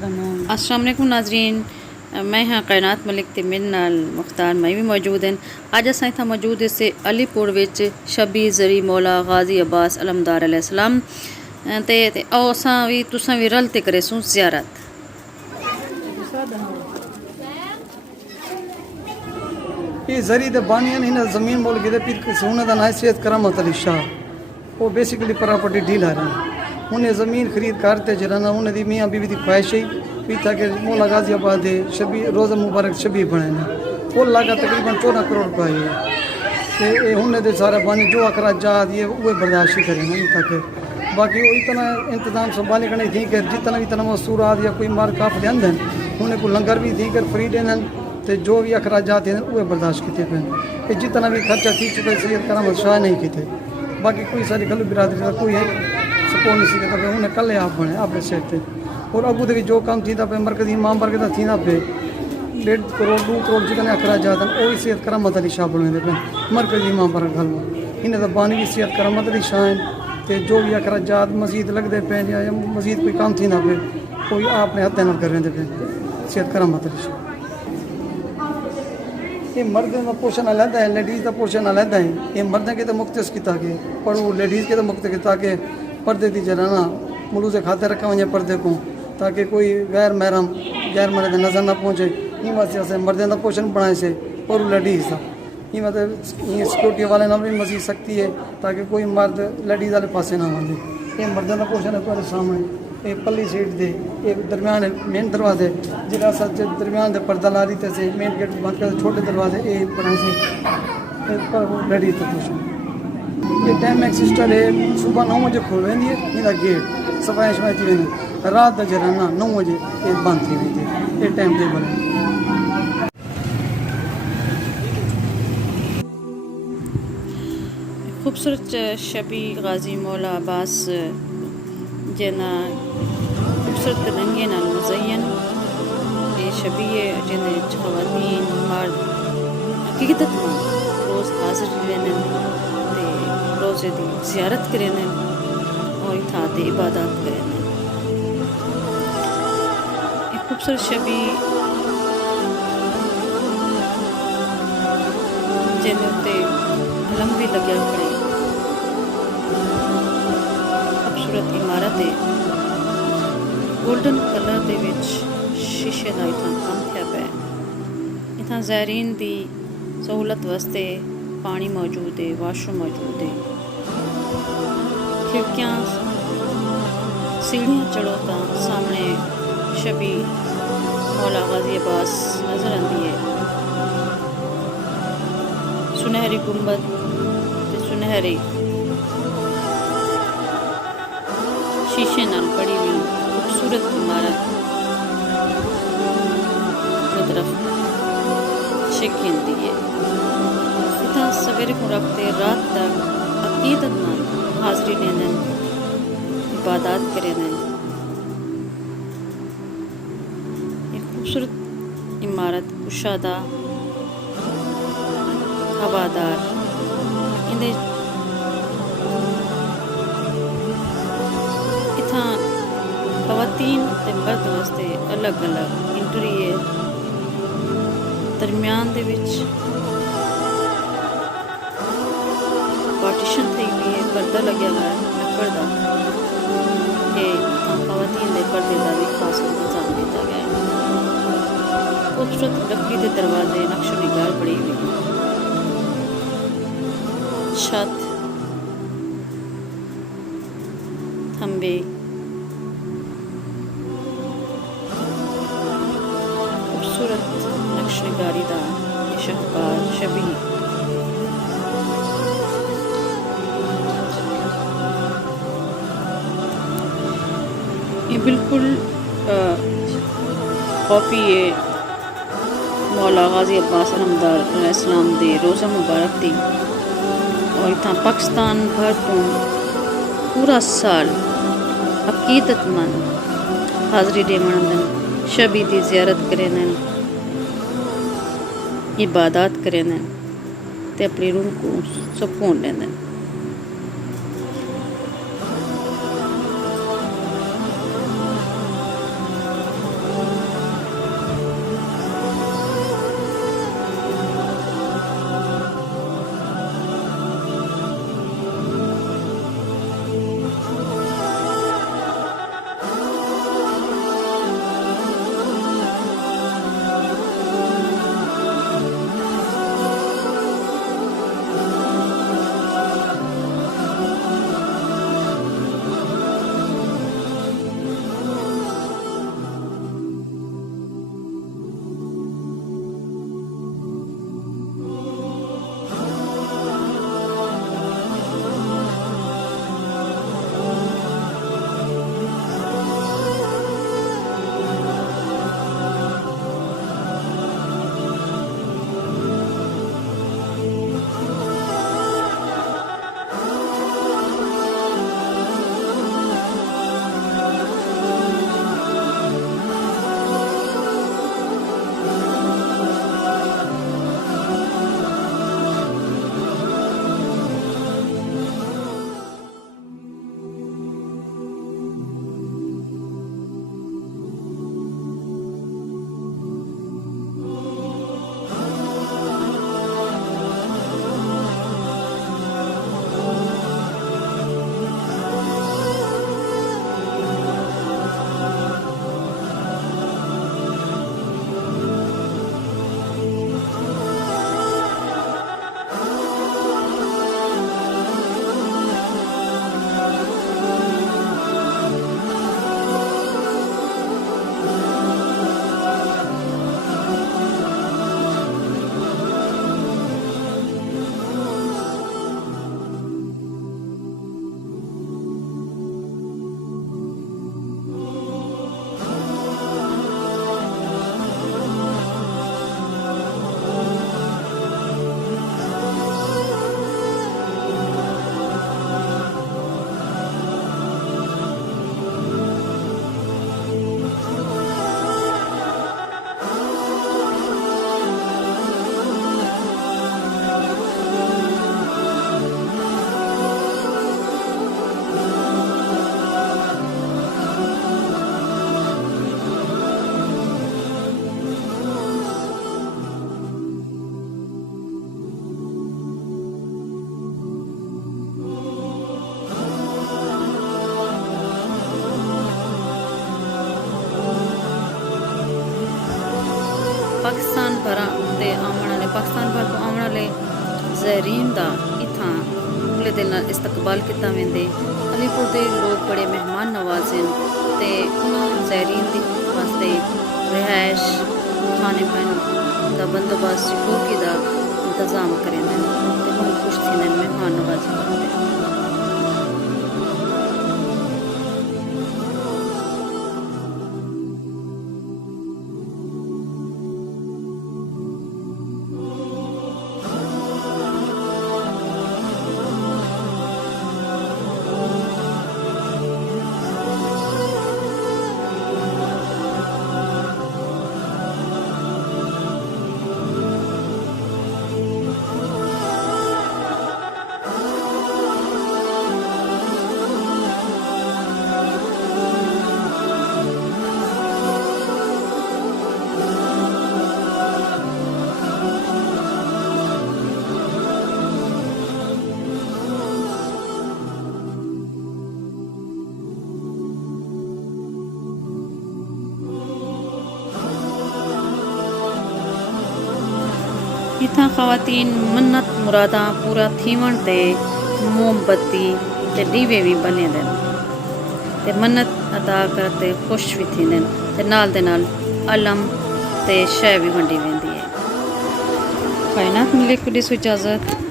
अस्सलाम वालेकुम नाजरीन, मैं हाँ कायनात मलिक ते मेरे नाल मुख्तार मई भी मौजूद हैं। अज अस इत्थै मौजूद इस अलीपुर विच शबी जरी मौला गाजी अब्बास अलमदार अलैहिस्सलाम ते आओ असां भी तुसां भी रल ते करेसूं ज़ियारत। ये जरी दे बानियन इन ज़मीन मोल गिदे पीर सोने दा हैसियत करामत अली शाह वो बेसिकली प्रॉपर्टी डीलर हैं। उन्हें ज़मीन खरीद करते जराना उन्हें दी मियाँ बीवी दी ख्वाहिश ही पीता के मौला गाजी आबाद दे शबी रोज़ा मुबारक शबी बनाए वो लागा तकरीबन 14 करोड़ रुपये है। उन्हें दे सारा बानी जो अखराजात ये वो बर्दाश्त ही करें नहीं ताकि बाकी वो इतना इंतजाम संभाले करने थी कि जितना भी तना मसूरात या कोई मार काफ देंदन उन्हें को लंगर भी थी कर फ्री देन तो जो भी अखराजात हैं वो बर्दाश्त किए पे जितना भी खर्चा थी चुके सैयद करामत शाह नहीं किए। बाकी कोई सारी गल बिरादरी का कोई है सपोर्ट नहीं सीखता पे उन्हें कल आप बने अपने सेट थे और अगू तक जो काम थी पे मरकजी इमाम वर्ग थी पे 1.5 करोड़ 2 करोड़ जितने अखराजात हैं वो सैयद करामत अली शाह बने पे मरकजी इमाम वर्ग गल इन्हें तो बानी भी सैयद करामत अली शाह हैं तो जो भी अखराजात मजीद लगते पे या मजीद कोई काम थी पे कोई आपने हथ न कर पे सैयद करामत अली शाह। ये मर्द का पोर्शन अलग है लेडीज़ का पोर्शन अलग है। ये मर्द के तो मुख्तस किता के पर वो लेडीज़ के तो मुख्त किता के पर्दे की जराना मुलू से खाते रखा वजे पर्दे को ताकि कोई गैर महरम गैर मर्द नज़र ना पहुँचे ये वास्ते से मर्द का पोर्शन बनाए से और लेडीज़ का ये मतलब ये सिक्योरिटी वाले ना भी मजीद सख्ती है ताकि कोई मर्द लेडीज़ वाले पासे ना आए। ये मर्द का पोर्शन है तुम्हारे सामने एक पल्ली सीट दे एक दरम्यान मेन दरवाजे जिला सच दरम्यान दे पर्दा ला दी से मेन गेट बंद कर छोटे दरवाजे एक बना से रेडी तक ये टाइम एक्सिस्टर है सुबह 9 बजे खुल वेंदी है इनका गेट सफाई शफाई थी वेंदी रात का जराना 9 बजे ये बंद थी वेंदी ये टाइम टेबल है। खूबसूरत शबी गाजी मौला अब्बास जना खूबसूरत रंगे नाल मुज़य्यन ये शबी जिन्हें ख़वातीन मर्द हकीकतमंद रोज़ हाजिर रहने ते रोज़े दी ज़ियारत करें और इत्थां ते इबादत करें। एक खूबसूरत शबी जिन्हें उत्ते अलम भी लग्या पड़े खूबसूरत इमारत है गोल्डन कलर दे विच शीशे का इतना काम किया पे इतना ज़ायरीन दी सहूलत वास्ते पानी मौजूद है वाशरूम मौजूद है खिड़कियाँ सीढ़ियाँ चढ़ो तो सामने शबी मौला गाजी अब्बास नज़र आती है सुनहरी गुंबद सुनहरी शीशे नाल बड़ी हुई खूबसूरत इमारत की तरफ शेखी है इतना सवेरे को रखते रात तक अकीदत नाल हाज़री लेने इबादत करें। एक खूबसूरत इमारत कुशादा हवादार इन्हें इतना ख़वातीन ते मर्द वास्ते अलग अलग इंट्री है दरम्यान दे विच पार्टीशन थी हुई है पर्दा लगे हुआ है लकड़ का ख़वातीन के पर्दे का भी खास इंतजाम किया गया है। खूबसूरत लकड़ी के दरवाजे नक्शो निगार बड़ी हुई है छत खंबे खूबसूरत नक्शनगारी दा शाहकार शबी ये बिल्कुल कॉपी है मौला गाजी अब्बास अलमदार अलैहिस्सलाम दे रोज़ा मुबारक थी और इतना पाकिस्तान भर तो पूरा साल अकीदतमंद हाज़री दे मनन शबी दी ज़ियारत करें इबादत करें ते अपनी रूह को सुकून लें। पाकिस्तान भरा ते आने वाले पाकिस्तान भर तो आने वाले ज़ायरीन दा इत्थां खुले दिल नाल इस्तकबाल किया वेंदे। अलीपुर के लोग बड़े मेहमान नवाज हैं ते उन्होंने ज़ायरीन दी वास्ते रिहाइश खाने पीने का बंदोबस्त सिक्योरिटी का इंतजाम करें ते बहुत खुश थी मेहमान नवाजी करते। इतना खवातीन मन्नत मुरादा पूरा थीवण ते मोमबत्ती ते दीवे भी बने दे ते मन्नत अदा करते खुश भी थींदे ते नाल दे नाल अलम ते शय भी वंडी वेंदी है। कायनात मिले कुछ इजाज़त।